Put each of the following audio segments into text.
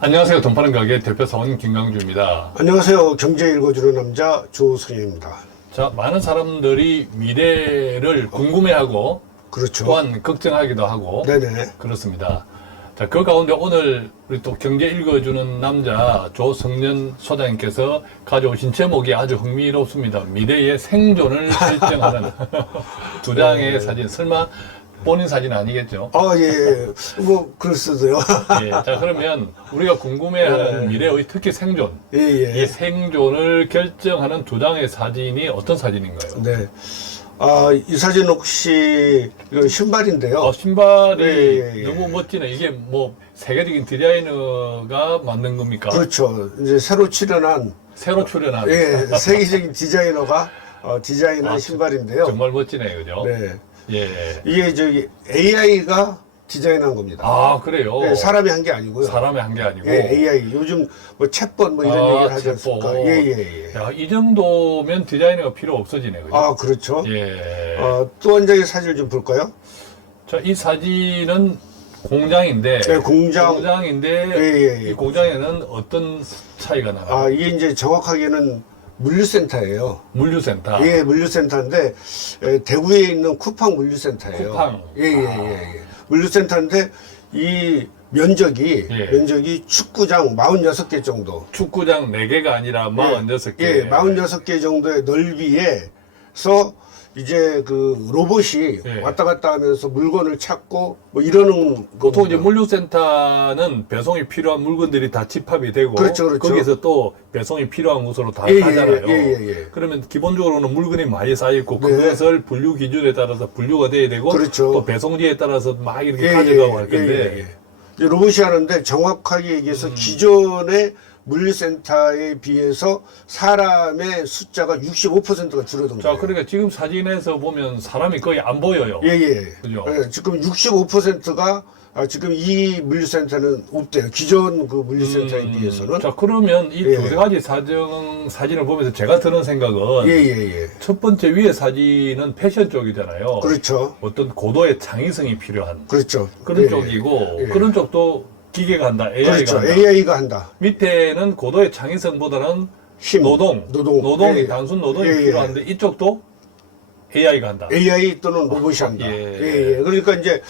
안녕하세요. 돈 파는 가게 대표사원 김강주입니다. 안녕하세요. 경제 읽어주는 남자 조승현입니다. 자, 많은 사람들이 미래를 궁금해하고 그렇죠. 또한 걱정하기도 하고 네네. 그렇습니다. 자, 그 가운데 오늘 우리 또 경제 읽어주는 남자 조성년 소장님께서 가져오신 제목이 아주 흥미롭습니다. 미래의 생존을 결정하는 두 장의 사진. 설마 본인 사진 아니겠죠? 예. 뭐, 그럴 수도요. 예, 자, 그러면 우리가 궁금해하는 미래의 특히 생존. 예. 이 생존을 결정하는 두 장의 사진이 어떤 사진인가요? 네. 이 사진 혹시, 이거 신발인데요. 신발이 예. 너무 멋지네. 이게 뭐 세계적인 디자이너가 만든 겁니까? 그렇죠. 이제 새로 출연한, 새로 출연한. 세계적인 디자이너가, 디자인한 신발인데요. 정말 멋지네요, 그죠? 네. 예. 이게 AI가 디자인한 겁니다. 아, 그래요? 네, 사람이 한 게 아니고요. 사람이 한 게 아니고. 예, AI. 요즘 뭐 챗봇 뭐 이런 얘기를 하지 챗봇. 않습니까? 예. 야, 이 정도면 디자이너가 필요 없어지네, 그죠? 그렇죠. 예. 또 한 장의 사진을 좀 볼까요? 자, 이 사진은 공장인데. 네, 공장. 공장인데. 예. 이 공장에는 어떤 차이가 나나요? 이게 이제 정확하게는 물류센터예요. 물류센터. 예, 물류센터인데 대구에 있는 쿠팡 물류센터예요. 쿠팡. 예. 물류센터인데 이 면적이 축구장 46개 정도. 축구장 4개가 아니라 46개. 예, 46개 정도의 넓이에서 이제 그 로봇이 왔다 갔다 하면서 물건을 찾고 뭐 이러는 보통 이제 겁니다. 물류센터는 배송이 필요한 물건들이 다 집합이 되고 그렇죠. 거기서 또 배송이 필요한 곳으로 다 가잖아요. 예. 그러면 기본적으로는 물건이 많이 쌓여 있고 그것을 분류 기준에 따라서 분류가 돼야 되고 그렇죠. 또 배송지에 따라서 막 이렇게 가져가고 할 건데 이제 로봇이 하는데 정확하게 얘기해서 기존의 물류센터에 비해서 사람의 숫자가 65%가 줄어든 자, 거예요. 그러니까 지금 사진에서 보면 사람이 거의 안 보여요. 그죠? 지금 65%가 지금 이 물류센터는 없대요. 기존 그 물류센터에 비해서는. 자, 그러면 이 두 가지 사진을 보면서 제가 드는 생각은 첫 번째 위에 사진은 패션 쪽이잖아요. 그렇죠. 어떤 고도의 창의성이 필요한 그렇죠. 그런 쪽이고 그런 쪽도 기계가 한다, AI가 그렇죠. 한다. AI가 한다. 밑에는 고도의 창의성보다는 힘, 노동이 단순 노동이 필요한데 이쪽도 AI가 한다. AI 또는 로봇이 한다. 그러니까 이제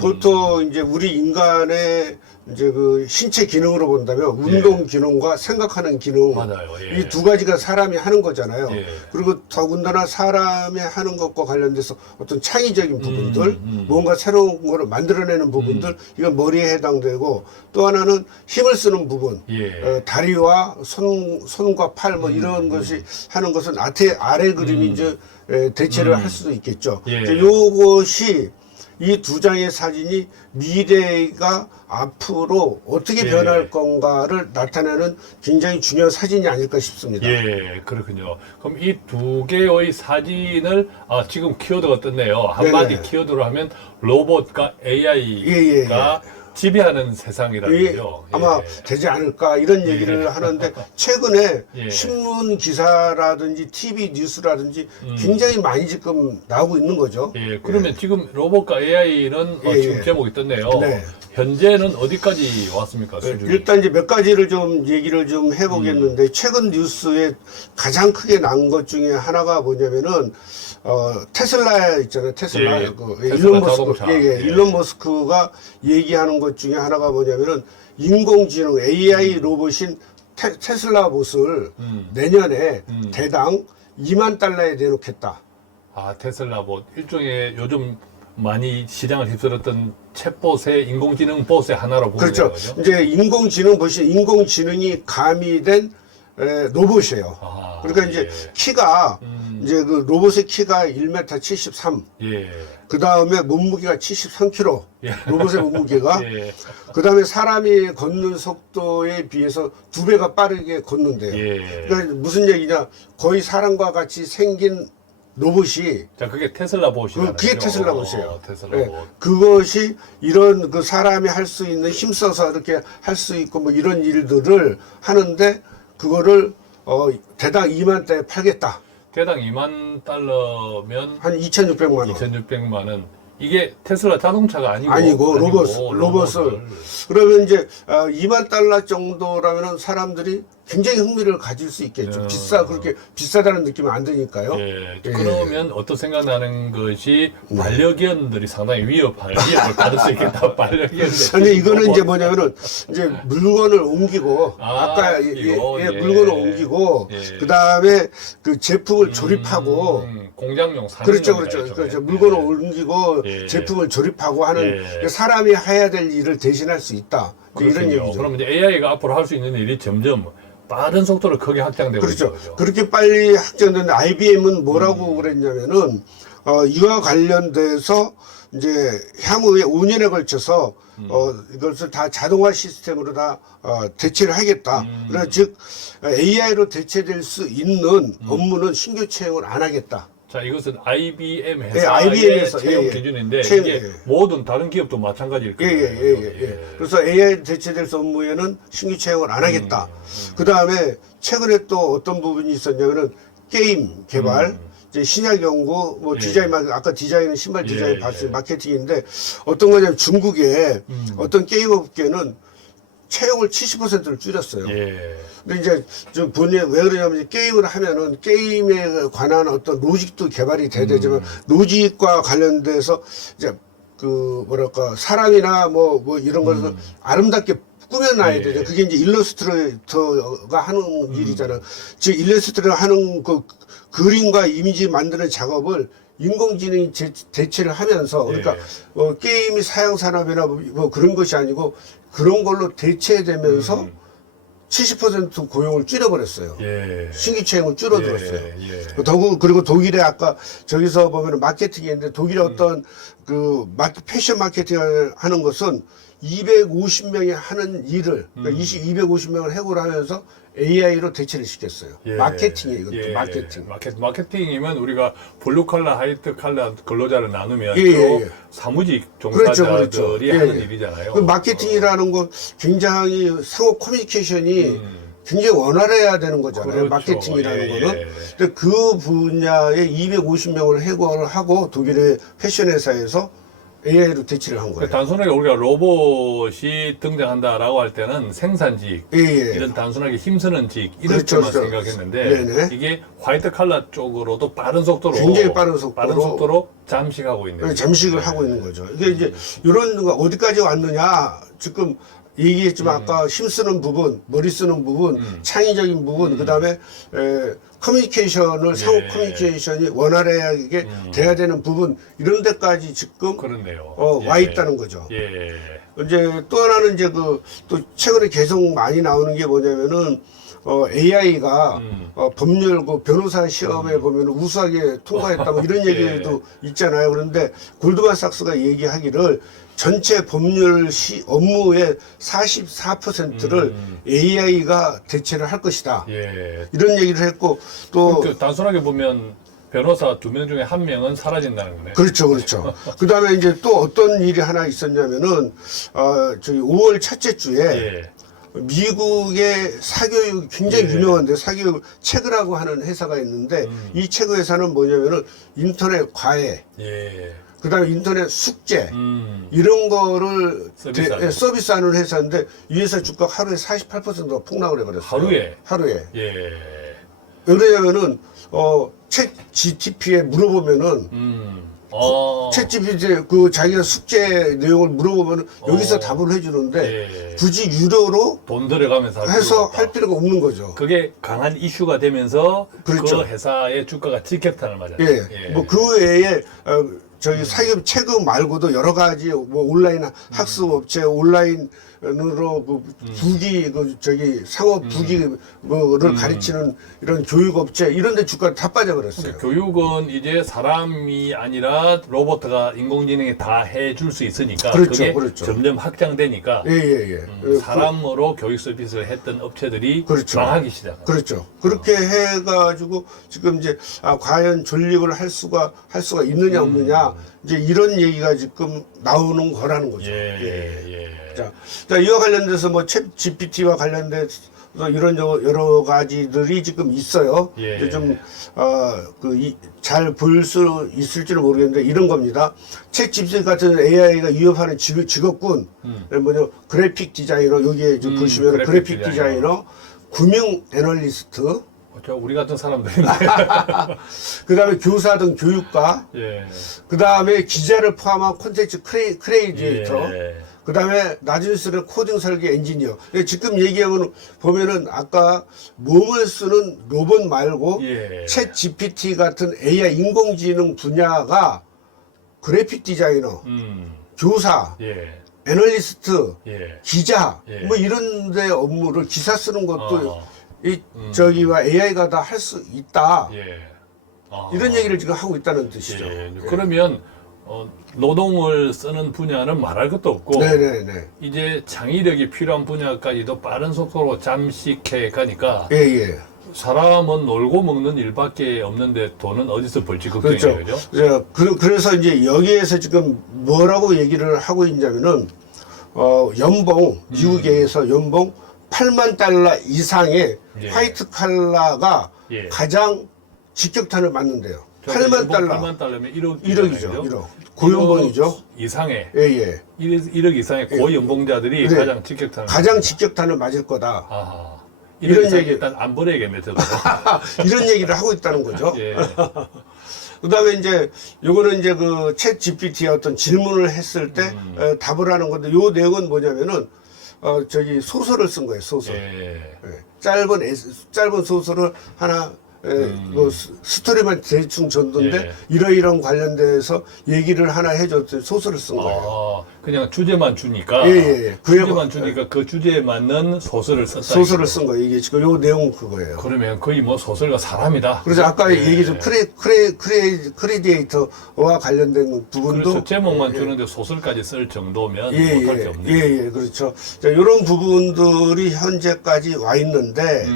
보통 이제 우리 인간의 이제 그 신체 기능으로 본다면 운동 기능과 생각하는 기능 맞아요. 이 두 가지가 사람이 하는 거잖아요. 예. 그리고 더군다나 사람이 하는 것과 관련돼서 어떤 창의적인 부분들, 뭔가 새로운 거를 만들어내는 부분들, 이건 머리에 해당되고 또 하나는 힘을 쓰는 부분, 다리와 손과 팔 뭐 이런 것이 하는 것은 아래 그림이 이제 대체를 할 수도 있겠죠. 요것이 이 두 장의 사진이 미래가 앞으로 어떻게 변할 건가를 나타내는 굉장히 중요한 사진이 아닐까 싶습니다. 예, 그렇군요. 그럼 이 두 개의 사진을 지금 키워드가 떴네요. 한마디 키워드로 하면 로봇과 AI가 지배하는 세상이라는 거죠. 아마 되지 않을까 이런 얘기를 하는데 최근에 신문 기사라든지 TV 뉴스라든지 굉장히 많이 지금 나오고 있는 거죠. 그러면 지금 로봇과 AI는 지금 제목이 떴네요. 현재는 어디까지 왔습니까? 수준이? 일단 이제 몇 가지를 좀 얘기를 좀 해보겠는데 최근 뉴스에 가장 크게 난 것 중에 하나가 뭐냐면은 테슬라 있잖아요. 테슬라. 일론 머스크. 일론 머스크가 얘기하는 것 중에 하나가 뭐냐면은 인공지능 AI 로봇인 테슬라 봇을 내년에 대당 2만 달러에 내놓겠다. 테슬라 봇. 일종의 요즘 많이 시장을 휩쓸었던 챗봇의 인공지능 봇의 하나로 보는 그렇죠. 거죠. 이제 인공지능이 가미된 로봇이에요. 그러니까 이제 키가 이제 그 로봇의 키가 1m 73. 그 다음에 몸무게가 73kg. 로봇의 몸무게가. 그 다음에 사람이 걷는 속도에 비해서 2배가 빠르게 걷는데요. 그러니까 무슨 얘기냐? 거의 사람과 같이 생긴 로봇이. 자, 그게 테슬라 봇이잖아요. 그게 테슬라 봇이에요. 테슬라 봇. 그것이 이런 그 사람이 할 수 있는 힘써서 이렇게 할 수 있고 뭐 이런 일들을 하는데 그거를 대당 2만 달러에 팔겠다. 대당 2만 달러면 한 2,600만 원. 2,600만 원. 이게 테슬라 자동차가 아니고 아니고 로봇을. 그러면 이제 2만 달러 정도라면은 사람들이 굉장히 흥미를 가질 수 있겠죠. 그렇게 비싸다는 느낌은 안 드니까요. 예. 그러면 어떤 생각나는 것이 반려견들이 상당히 위협을 받을 수 있겠다. 반려견들. 근데 이거는 이제 뭐냐면은 이제 물건을 옮기고 물건을 옮기고 그다음에 그 제품을 조립하고 공장용 그렇죠. 물건을 옮기고 제품을 조립하고 하는 사람이 해야 될 일을 대신할 수 있다. 이런 얘기죠. 그럼 이제 AI가 앞으로 할 수 있는 일이 점점 빠른 속도로 크게 확장되고 그렇죠. 있죠. 그렇게 빨리 확장됐는데 IBM은 뭐라고 그랬냐면은 이와 관련돼서 이제 향후에 5년에 걸쳐서 이것을 다 자동화 시스템으로 다 대체를 하겠다. 그래서 즉 AI로 대체될 수 있는 업무는 신규 채용을 안 하겠다. 자, 이것은 IBM 회사의 IBM에서 채용 기준인데 이게 모든 다른 기업도 마찬가지일 거예요. 그래서 AI 대체될 수 업무에는 신규 채용을 안 하겠다. 그 다음에 최근에 또 어떤 부분이 있었냐면은 게임 개발, 이제 신약 연구, 뭐 디자인, 아까 디자인은 신발 디자인 봤어요. 마케팅인데 어떤 거냐면 중국의 어떤 게임 업계는 채용을 70%를 줄였어요. 근데 이제 좀 본인 왜 그러냐면 게임을 하면은 게임에 관한 어떤 로직도 개발이 돼야 되지만 로직과 관련돼서 이제 그 뭐랄까 사람이나 뭐 이런 것을 아름답게 꾸며놔야 되죠. 그게 이제 일러스트레이터가 하는 일이잖아. 즉 일러스트레이터 하는 그 그림과 이미지 만드는 작업을 인공지능이 대체를 하면서 그러니까 게임이 사양 산업이나 뭐 그런 것이 아니고 그런 걸로 대체되면서 70% 고용을 줄여버렸어요. 신규 채용을 줄어들었어요. 그리고 독일에 아까 저기서 보면 마케팅인데 독일의 어떤 그 패션 마케팅 하는 것은 250명이 하는 일을 그러니까 250명을 해고를 하면서 AI로 대체를 시켰어요. 마케팅이에요. 이것도 마케팅. 마케팅이면 우리가 블루 칼라, 화이트 칼라 근로자를 나누면 또 사무직 종사자들이 하는 일이잖아요. 그 마케팅이라는 건 굉장히 상호 커뮤니케이션이 굉장히 원활해야 되는 거잖아요. 마케팅이라는 거는. 근데 그 분야에 250명을 해고를 하고 독일의 패션 회사에서 AI로 대체를 한 거예요. 단순하게 우리가 로봇이 등장한다라고 할 때는 생산직, 이런 단순하게 힘쓰는 직 이렇게만 생각했는데 이게 화이트 칼라 쪽으로도 빠른 속도로 굉장히 빠른 속도로 잠식하고 있는 잠식을 하고 있는 거죠. 이게 이제 이런 거 어디까지 왔느냐 지금 얘기했지만 아까 힘쓰는 부분, 머리 쓰는 부분, 창의적인 부분, 그다음에 커뮤니케이션을 상호 커뮤니케이션이 원활하게 돼야 되는 부분 이런 데까지 지금 와 있다는 거죠. 이제 또 하나는 이제 또 최근에 계속 많이 나오는 게 뭐냐면은 AI가 법률 변호사 시험에 보면 우수하게 통과했다 뭐 이런 얘기도 있잖아요. 그런데 골드만삭스가 얘기하기를 전체 법률 업무의 44%를 AI가 대체를 할 것이다. 이런 얘기를 했고 또 단순하게 보면 변호사 2명 중에 1명은 사라진다는 거네요. 그렇죠. 그 다음에 이제 또 어떤 일이 하나 있었냐면은 저희 5월 첫째 주에 미국의 사교육 굉장히 유명한데 사교육 체그라고 하는 회사가 있는데 이 체그 회사는 뭐냐면은 인터넷 과외 그다음에 인터넷 숙제 이런 거를 서비스하는 회사인데 이 회사 주가 하루에 48%가 폭락을 해버렸어요. 하루에. 왜 그러냐면은 챗 GTP에 물어보면은 챗 GPT 그 자기가 숙제 내용을 물어보면 여기서 답을 해주는데 굳이 유료로 돈 들여가면서 해서 할 필요가 없는 거죠. 그게 강한 이슈가 되면서 그 회사의 주가가 직격탄을 맞아요. 뭐 그 외에 저희 사기업 체급 말고도 여러 가지 뭐 온라인 학습 업체 온라인으로 그 부기 상업 부기 뭐를 가르치는 이런 교육 업체 이런 데 주가 다 빠져버렸어요. 교육은 이제 사람이 아니라 로봇가 인공지능이 다 해줄 수 있으니까 그게 점점 확장되니까 사람으로 교육 서비스를 했던 업체들이 망하기 시작합니다. 그렇게 해가지고 지금 이제 과연 존립을 할 수가 있느냐 없느냐 이제 이런 얘기가 지금 나오는 거라는 거죠. 자, 이와 관련돼서 뭐 챗 GPT와 관련돼서 그래서 이런 여러 가지들이 지금 있어요. 예. 이제 좀, 잘 볼 수 있을지는 모르겠는데 이런 겁니다. 챗 GPT 같은 AI가 위협하는 직업군, 뭐냐, 그래픽 디자이너, 여기에 좀 보시면 그래픽 디자이너, 금융 애널리스트, 우리 같은 사람들인데. 그 다음에 교사 등 교육가, 예. 그 다음에 기자를 포함한 콘텐츠 크리에이터, 예. 그 다음에 낮은 수준의 코딩 설계 엔지니어. 지금 얘기하면 보면은 아까 몸을 쓰는 로봇 말고 예. 챗 GPT 같은 AI 인공지능 분야가 그래픽 디자이너, 교사, 예. 애널리스트, 예. 기자, 예. 뭐 이런 데 업무를 기사 쓰는 것도 어. AI가 다 할 수 있다. 예. 이런 얘기를 지금 하고 있다는 뜻이죠. 예. 그러면 노동을 쓰는 분야는 말할 것도 없고 네네네. 이제 창의력이 필요한 분야까지도 빠른 속도로 잠식해 가니까 예. 사람은 놀고 먹는 일밖에 없는데 돈은 어디서 벌지 걱정이에요. 그렇죠. 그래서 이제 여기에서 지금 뭐라고 얘기를 하고 있냐면은 연봉 미국에서 연봉 8만 달러 이상의 예. 화이트 칼라가 예. 가장 직격탄을 맞는데요. 8만 달러. 8만 달러면 1억이죠. 1억. 고연봉이죠. 이상의 예. 1억 이상의 고연봉자들이 네. 가장 직격탄을 가장 직격탄을 맞을 거다. 아하. 이런 이런 얘기 얘기. 일단 안 버려야겠네, 저도. 이런 얘기를 하고 있다는 거죠. 예. 그다음에 이제 요거는 이제 그 챗 GPT에 어떤 질문을 했을 때 답을 하는 건데 요 내용은 뭐냐면은 소설을 쓴 거예요. 소설. 예. 짧은 소설을 하나 뭐 스토리만 대충 줬는데 예. 이러이런 관련돼서 얘기를 하나 해줬더니 소설을 쓴 거예요. 그냥 주제만 주니까. 예. 주제만 주니까 그 주제에 맞는 소설을 썼다. 소설을 쓴 거예요. 이게 지금 요 내용은 그거예요. 그러면 거의 뭐 소설가 사람이다. 그래서 아까 예. 얘기했던 크리에이터와 관련된 부분도 그렇죠. 제목만 주는데 소설까지 쓸 정도면 못할 게 없네요. 예, 그렇죠. 자, 이런 부분들이 현재까지 와 있는데,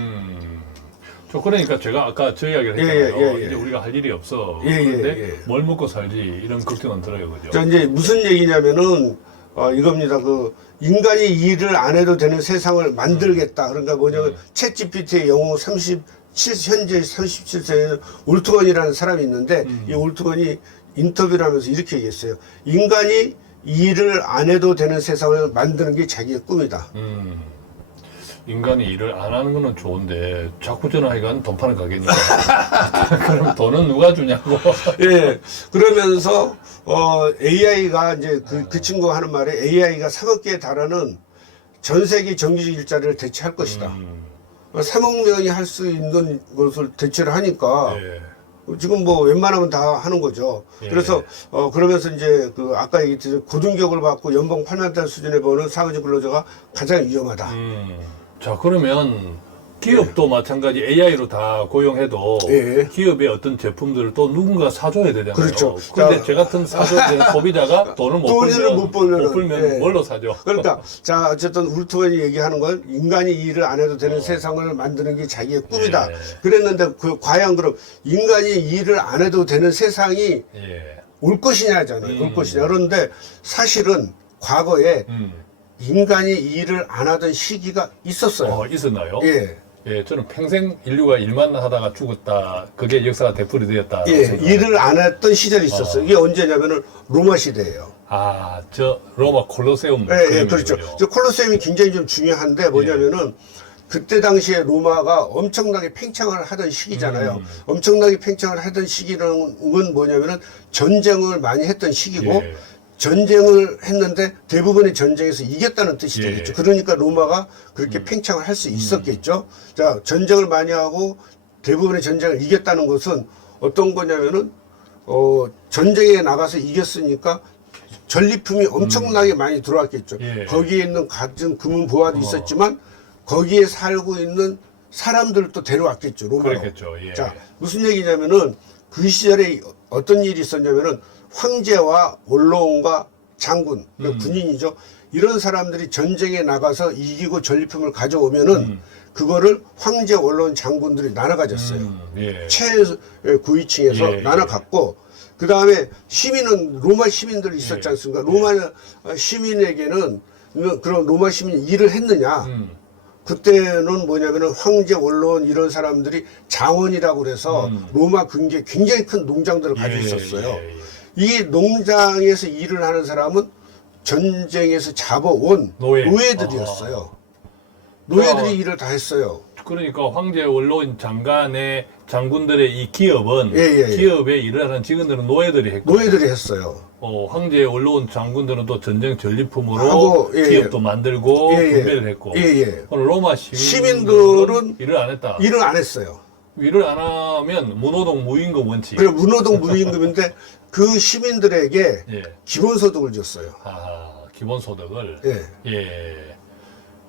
저 그러니까 제가 아까 저 이야기를 했잖아요. 예. 이제 우리가 할 일이 없어. 예. 그런데 뭘 먹고 살지 이런 걱정은 들어요, 그죠? 자, 이제 무슨 얘기냐면은, 이겁니다. 인간이 일을 안 해도 되는 세상을 만들겠다. 그러니까 뭐냐면, 챗 GPT의 영어 현재 37세의 올트건이라는 사람이 있는데, 이 올트건이 인터뷰를 하면서 이렇게 얘기했어요. 인간이 일을 안 해도 되는 세상을 만드는 게 자기의 꿈이다. 인간이 일을 안 하는 거는 좋은데 자꾸 전화해가는 돈 파는 가게니까 그럼 돈은 누가 주냐고. 예. 그러면서 AI가 이제 그 친구가 하는 말에 AI가 3억 개에 달하는 전 세계 정규직 일자리를 대체할 것이다. 3억 명이 할 수 있는 것을 대체를 하니까 예. 지금 뭐 웬만하면 다 하는 거죠. 예. 그래서 그러면서 이제 아까 얘기했듯이 고등교육을 받고 연봉 8만 달 수준에 버는 사회적 근로자가 가장 위험하다. 자, 그러면 기업도 마찬가지 AI로 다 고용해도 예. 기업의 어떤 제품들을 또 누군가 사줘야 되잖아요. 그렇죠. 그런데 자, 제 같은 사줘야 되는 소비자가 돈을 못 벌면 예. 뭘로 사죠? 그러니까 자 어쨌든 울트건이 얘기하는 건 인간이 일을 안 해도 되는 세상을 만드는 게 자기의 꿈이다. 예. 그랬는데 과연 그럼 인간이 일을 안 해도 되는 세상이 예. 올 것이냐잖아요. 올 것이냐. 그런데 사실은 과거에 인간이 일을 안 하던 시기가 있었어요. 있었나요? 예. 예, 저는 평생 인류가 일만 하다가 죽었다. 그게 역사가 되풀이 되었다. 예, 일을 안 했던 시절이 있었어요. 이게 언제냐면은 로마 시대예요. 저 로마 콜로세움. 예, 그렇죠. 저 콜로세움이 굉장히 좀 중요한데 뭐냐면은 그때 당시에 로마가 엄청나게 팽창을 하던 시기잖아요. 엄청나게 팽창을 하던 시기는 건 뭐냐면은 전쟁을 많이 했던 시기고 예. 전쟁을 했는데 대부분의 전쟁에서 이겼다는 뜻이 예. 되겠죠. 그러니까 로마가 그렇게 팽창을 할 수 있었겠죠. 자, 전쟁을 많이 하고 대부분의 전쟁을 이겼다는 것은 어떤 거냐면은 전쟁에 나가서 이겼으니까 전리품이 엄청나게 많이 들어왔겠죠. 예. 거기에 있는 갖은 금은 보화도 있었지만 거기에 살고 있는 사람들도 데려왔겠죠. 로마로. 그렇겠죠. 예. 자, 무슨 얘기냐면은 그 시절에 어떤 일이 있었냐면은 황제와 원로원과 장군, 그러니까 군인이죠. 이런 사람들이 전쟁에 나가서 이기고 전리품을 가져오면은 그거를 황제, 원로원, 장군들이 나눠 가졌어요. 예. 최고위층에서 예, 나눠 갖고 그 다음에 시민은 로마 시민들이 있었지 않습니까? 로마 시민에게는 그런 로마 시민이 일을 했느냐? 그때는 뭐냐면은 황제 원로원 이런 사람들이 장원이라고 그래서 로마 근교에 굉장히 큰 농장들을 가지고 있었어요. 이 농장에서 일을 하는 사람은 전쟁에서 잡아온 노예들이었어요. 노예들이 일을 다 했어요. 그러니까 황제 원로원 장군들의 이 기업은 기업에 일을 하는 직원들은 노예들이 했고 노예들이 했어요. 황제 원로원 장군들은 또 전쟁 전리품으로 하고, 기업도 만들고 분배를 했고 그럼 로마 시민들은 일을 안 했다. 일을 안 했어요. 일을 안 하면 무노동 무임금 원칙. 그래 무노동 무임금인데 그 시민들에게 기본소득을 줬어요. 기본소득을.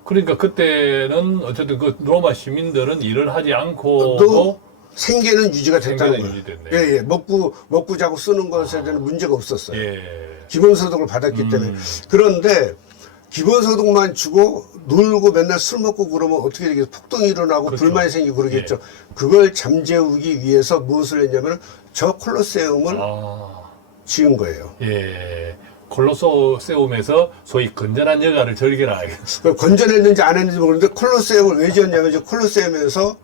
그러니까 그때는 어쨌든 그 로마 시민들은 일을 하지 않고도 생계는 유지가 됐다는 생계는 거예요. 먹고 자고 쓰는 것에 대한 문제가 없었어요. 기본소득을 받았기 때문에. 그런데 기본소득만 주고 놀고 맨날 술 먹고 그러면 어떻게 되겠어요? 폭동이 일어나고 불만이 생기고 그러겠죠. 그걸 잠재우기 위해서 무엇을 했냐면 저 콜로세움을 지은 거예요. 콜로세움에서 소위 건전한 여가를 즐기라. 건전했는지 안 했는지 모르는데 콜로세움을 왜 지었냐면 이제 콜로세움에서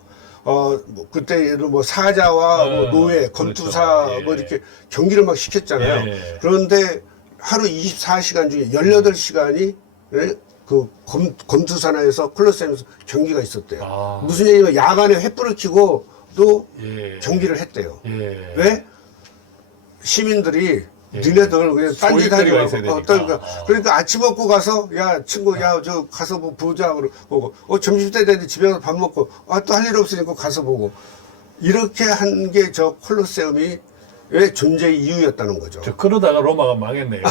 그때 뭐 사자와 뭐 노예, 검투사 뭐 이렇게 경기를 막 시켰잖아요. 그런데 하루 24시간 중에 18시간이 그 검투사나에서 콜로세움에서 경기가 있었대요. 무슨 얘기냐면 야간에 횃불을 켜고 또 경기를 했대요. 왜? 시민들이 니네들 그냥 딴짓 하지 말고 그러니까 아침 먹고 가서 야 친구 야 저 가서 뭐 보자 그러고 점심때 되는데 집에 가서 밥 먹고 또 할 일 없으니까 가서 보고 이렇게 한 게 저 콜로세움이 왜 존재의 이유였다는 거죠. 그러다가 로마가 망했네요.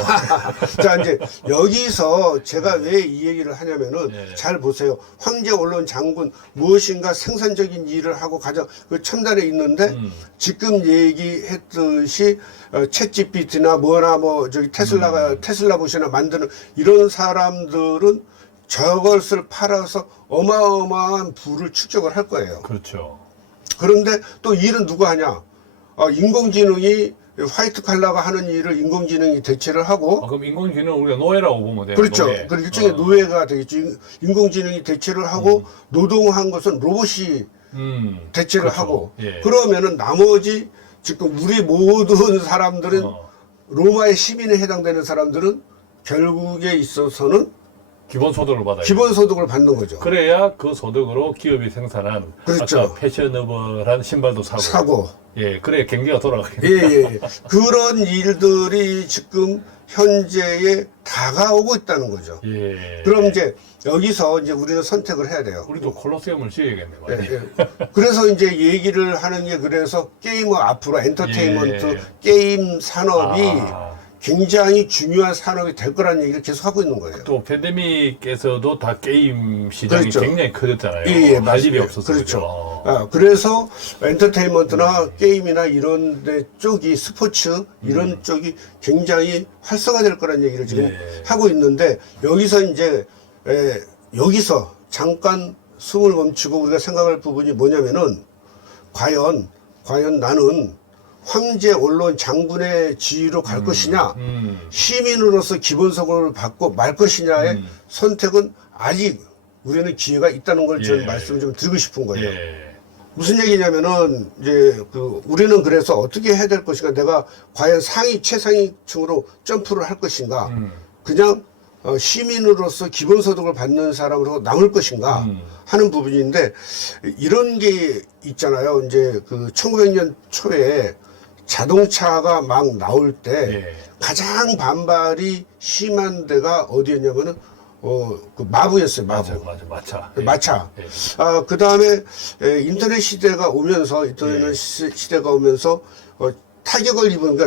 자 이제 여기서 제가 왜 이 얘기를 하냐면은 잘 보세요. 황제 원로원 장군 무엇인가 생산적인 일을 하고 가장 그 첨단에 있는데 지금 얘기했듯이 챗GPT나 뭐나 뭐 저기 테슬라 보시나 만드는 이런 사람들은 저것을 팔아서 어마어마한 부를 축적을 할 거예요. 그렇죠. 그런데 또 일은 누가 하냐? 인공지능이 화이트 칼라가 하는 일을 인공지능이 대체를 하고 그럼 인공지능은 우리가 노예라고 보면 돼요. 그렇죠. 노예. 그 일종의 노예가 되겠죠. 인공지능이 대체를 하고 노동한 것은 로봇이 대체를 하고 그러면은 나머지 지금 우리 모든 사람들은 로마의 시민에 해당되는 사람들은 결국에 있어서는 기본소득을 받아요. 기본소득을 받는 거죠. 그래야 그 소득으로 기업이 생산한 그렇죠. 아까 패셔너블한 신발도 사고. 그래야 경기가 돌아가겠네요. 그런 일들이 지금 현재에 다가오고 있다는 거죠. 그럼 이제 여기서 이제 우리는 선택을 해야 돼요. 우리도 콜로세움을 지어야겠네. 그래서 이제 얘기를 하는 게 그래서 게임은 앞으로 엔터테인먼트 게임 산업이 굉장히 중요한 산업이 될 거라는 얘기를 계속 하고 있는 거예요. 또 팬데믹에서도 다 게임 시장이 굉장히 커졌잖아요. 할 일이 없어서. 그렇죠. 그래서 엔터테인먼트나 게임이나 이런 데 쪽이 스포츠 이런 쪽이 굉장히 활성화될 거라는 얘기를 지금 하고 있는데 여기서 이제 여기서 잠깐 숨을 멈추고 우리가 생각할 부분이 뭐냐면은 과연 나는 황제 원로원 장군의 지위로 갈 것이냐 시민으로서 기본소득을 받고 말 것이냐의 선택은 아직 우리는 기회가 있다는 걸 저는 말씀을 좀 드리고 싶은 거예요. 무슨 얘기냐면은 이제 우리는 그래서 어떻게 해야 될 것인가, 내가 과연 최상위층으로 점프를 할 것인가, 그냥 시민으로서 기본소득을 받는 사람으로 남을 것인가 하는 부분인데, 이런 게 있잖아요. 이제 1900년 초에 자동차가 막 나올 때 가장 반발이 심한 데가 어디였냐면은 마부였어요. 마부. 맞아. 마차. 그 다음에 인터넷 시대가 오면서 타격을 입은 게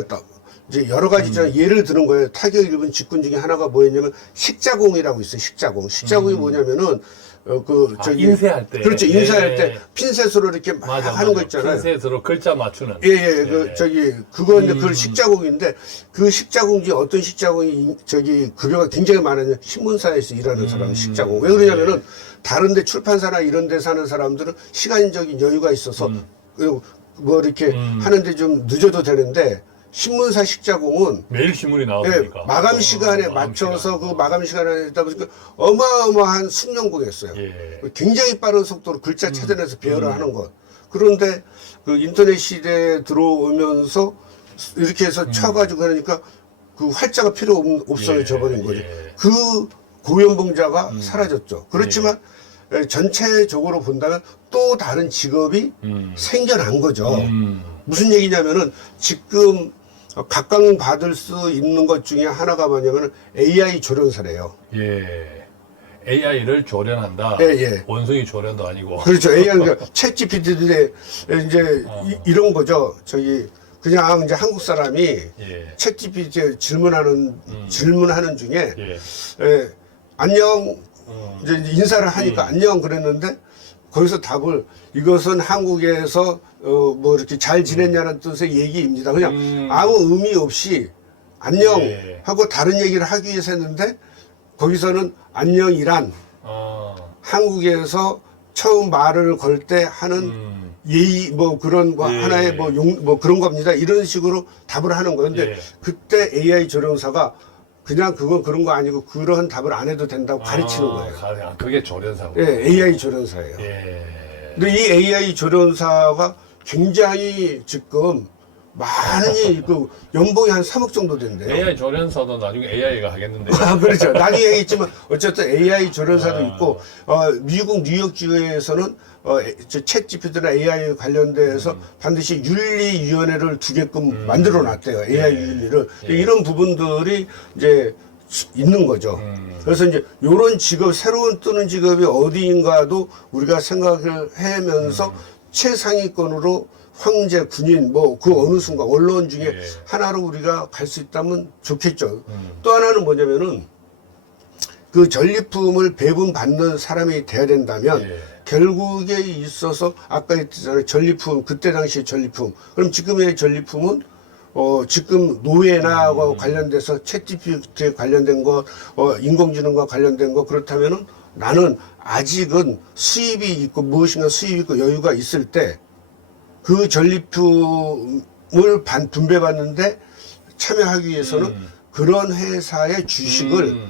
이제 여러 가지 예를 드는 거예요. 타격을 입은 직군 중에 하나가 뭐였냐면 식자공이라고 있어요. 식자공이 뭐냐면은 인쇄할 때. 그렇죠. 인쇄할 때 핀셋으로 이렇게 하는 거 있잖아요. 핀셋으로 글자 맞추는. 그건 그걸 식자공인데, 그 식자공 중에 어떤 식자공이 급여가 굉장히 많아요. 신문사에서 일하는 사람은 식자공. 왜 그러냐면은 다른데 출판사나 이런 데 사는 사람들은 시간적인 여유가 있어서 뭐 이렇게 하는데 좀 늦어도 되는데, 신문사 식자공은 매일 신문이 예, 나오니까 마감 시간에 맞춰서 그 마감 시간에 있다 보니까 어마어마한 숙련공이었어요. 예. 굉장히 빠른 속도로 글자 찾아내서 배열을 하는 것. 그런데 그 인터넷 시대에 들어오면서 이렇게 해서 쳐가지고 그러니까 그 활자가 필요 없어져 버린 거죠. 예. 그 고연봉자가 사라졌죠. 그렇지만 전체적으로 본다면 또 다른 직업이 생겨난 거죠. 무슨 얘기냐면은 지금 각광받을 수 있는 것 중에 하나가 뭐냐면 AI 조련사래요. 예. AI를 조련한다. 예, 예. 원숭이 조련도 아니고. 그렇죠. AI가 챗 GPT인데 이제 이런 거죠. 저기 그냥 이제 한국 사람이 예. 챗 GPT 질문하는 중에 예. 안녕 이제 인사를 하니까 안녕 그랬는데 거기서 답을 이것은 한국에서 뭐 이렇게 잘 지냈냐는 뜻의 얘기입니다. 그냥 아무 의미 없이 안녕 예. 하고 다른 얘기를 하기 위해서 했는데 거기서는 안녕이란 한국에서 처음 말을 걸 때 하는 예의 뭐 그런 뭐 예. 하나의 뭐 그런 겁니다. 이런 식으로 답을 하는 거예요. 근데 예. 그때 AI 조련사가 그냥 그건 그런 거 아니고 그런 답을 안 해도 된다고 가르치는 거예요. 그게 조련사고. 예, AI 조련사예요. 예. 근데 이 AI 조련사가 굉장히 지금 많이 그 연봉이 한 3억 정도 된대요. AI 조련사도 나중에 AI가 하겠는데. 아, 그렇죠. 나중에 얘기했지만 어쨌든 AI 조련사도 있고 미국 뉴욕주에서는 챗 GPT나 AI 관련돼서 반드시 윤리위원회를 두게끔 만들어 놨대요. AI 윤리를. 이런 부분들이 이제 있는 거죠. 그래서 이제 요런 직업, 새로운 뜨는 직업이 어디인가도 우리가 생각을 해면서 최상위권으로 황제, 군인, 뭐 그 어느 순간 언론 중에 하나로 우리가 갈 수 있다면 좋겠죠. 또 하나는 뭐냐면은 그 전리품을 배분받는 사람이 돼야 된다면 결국에 있어서 아까 했잖아요. 전리품, 그때 당시의 전리품. 그럼 지금의 전리품은 지금 노예나 관련돼서 챗GPT에 관련된 거, 인공지능과 관련된 거 그렇다면은 나는 아직은 수입이 있고 무엇인가 수입이 있고 여유가 있을 때 그 전리품을 분배받는데 참여하기 위해서는 그런 회사의 주식을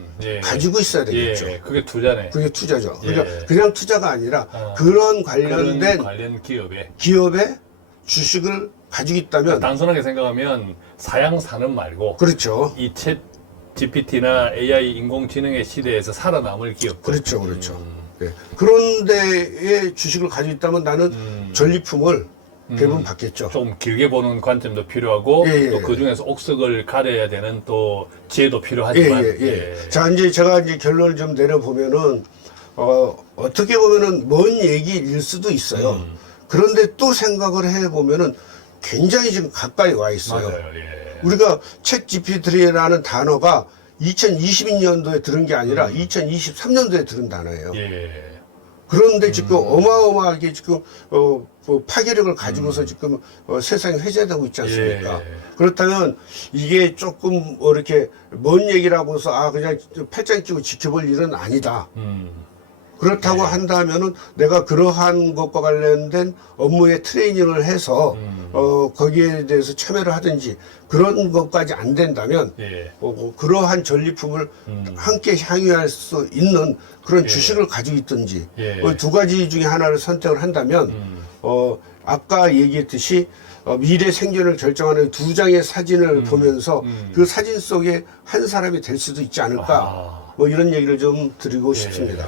가지고 있어야 되겠죠. 예, 그게 투자네. 그게 투자죠. 그러니까 그냥 투자가 아니라 그런 관련된 관련 기업의 주식을 가지고 있다면 단순하게 생각하면 사양 산업 말고 그렇죠. 이 챗 GPT나 AI 인공지능의 시대에서 살아남을 기업. 그렇죠, 그렇죠. 예. 그런 데에 주식을 가지고 있다면 나는 전리품을 배분 받겠죠. 좀 길게 보는 관점도 필요하고 또 그 중에서 옥석을 가려야 되는 또 지혜도 필요하지만. 자, 이제 제가 이제 결론을 좀 내려보면은 어떻게 보면은 먼 얘기일 수도 있어요. 그런데 또 생각을 해보면은 굉장히 지금 가까이 와 있어요. 맞아요. 우리가 챗 GPT라는 단어가 2022년도에 들은 게 아니라 2023년도에 들은 단어예요. 그런데 지금 어마어마하게 지금 파괴력을 가지고서 지금 세상이 회자되고 있지 않습니까? 그렇다면 이게 조금 이렇게 먼 얘기라고 해서 그냥 팔짱 끼고 지켜볼 일은 아니다. 그렇다고 한다면은 내가 그러한 것과 관련된 업무에 트레이닝을 해서 거기에 대해서 참여를 하든지 그런 것까지 안 된다면 그러한 전리품을 함께 향유할 수 있는 그런 주식을 가지고 있든지 두 가지 중에 하나를 선택을 한다면 아까 얘기했듯이 미래 생존을 결정하는 두 장의 사진을 보면서 그 사진 속에 한 사람이 될 수도 있지 않을까 뭐 이런 얘기를 좀 드리고 싶습니다.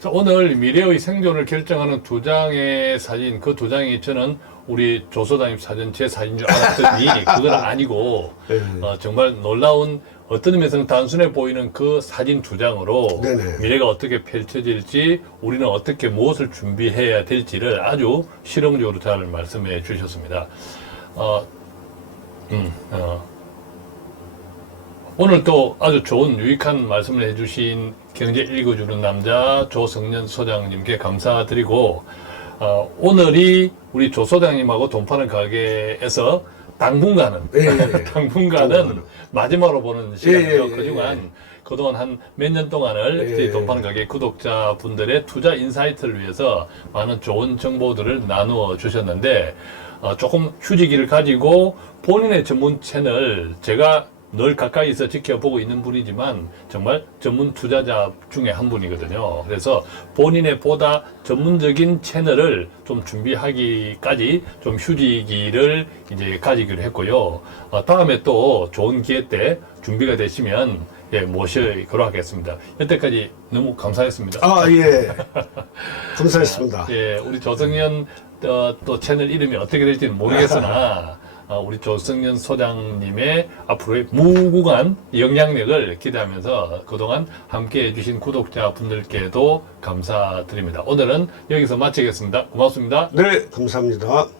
자, 오늘 미래의 생존을 결정하는 두 장의 사진, 그 두 장이 저는 우리 조소장님 사진 제 사진인 줄 알았더니 그건 아니고 정말 놀라운 어떤 의미에서는 단순해 보이는 그 사진 두 장으로 미래가 어떻게 펼쳐질지 우리는 어떻게 무엇을 준비해야 될지를 아주 실용적으로 잘 말씀해 주셨습니다. 오늘 또 아주 좋은 유익한 말씀을 해주신 경제 읽어주는 남자 조성년 소장님께 감사드리고 오늘이 우리 조 소장님하고 돈 파는 가게에서 당분간은 당분간은 마지막으로 보는 시간이에요. 그동안 한 몇 년 동안을 돈 파는 가게 구독자분들의 투자 인사이트를 위해서 많은 좋은 정보들을 나누어 주셨는데 조금 휴지기를 가지고 본인의 전문 채널, 제가 늘 가까이서 지켜보고 있는 분이지만 정말 전문 투자자 중에 한 분이거든요. 그래서 본인의 보다 전문적인 채널을 좀 준비하기까지 좀 휴지기를 이제 가지기로 했고요. 다음에 또 좋은 기회 때 준비가 되시면 예, 모시도록 하겠습니다. 여태까지 너무 감사했습니다. 예. 감사했습니다. 예, 우리 조성현 또 채널 이름이 어떻게 될지는 모르겠으나 우리 조성현 소장님의 앞으로의 무궁한 영향력을 기대하면서 그동안 함께 해주신 구독자분들께도 감사드립니다. 오늘은 여기서 마치겠습니다. 고맙습니다. 네, 감사합니다.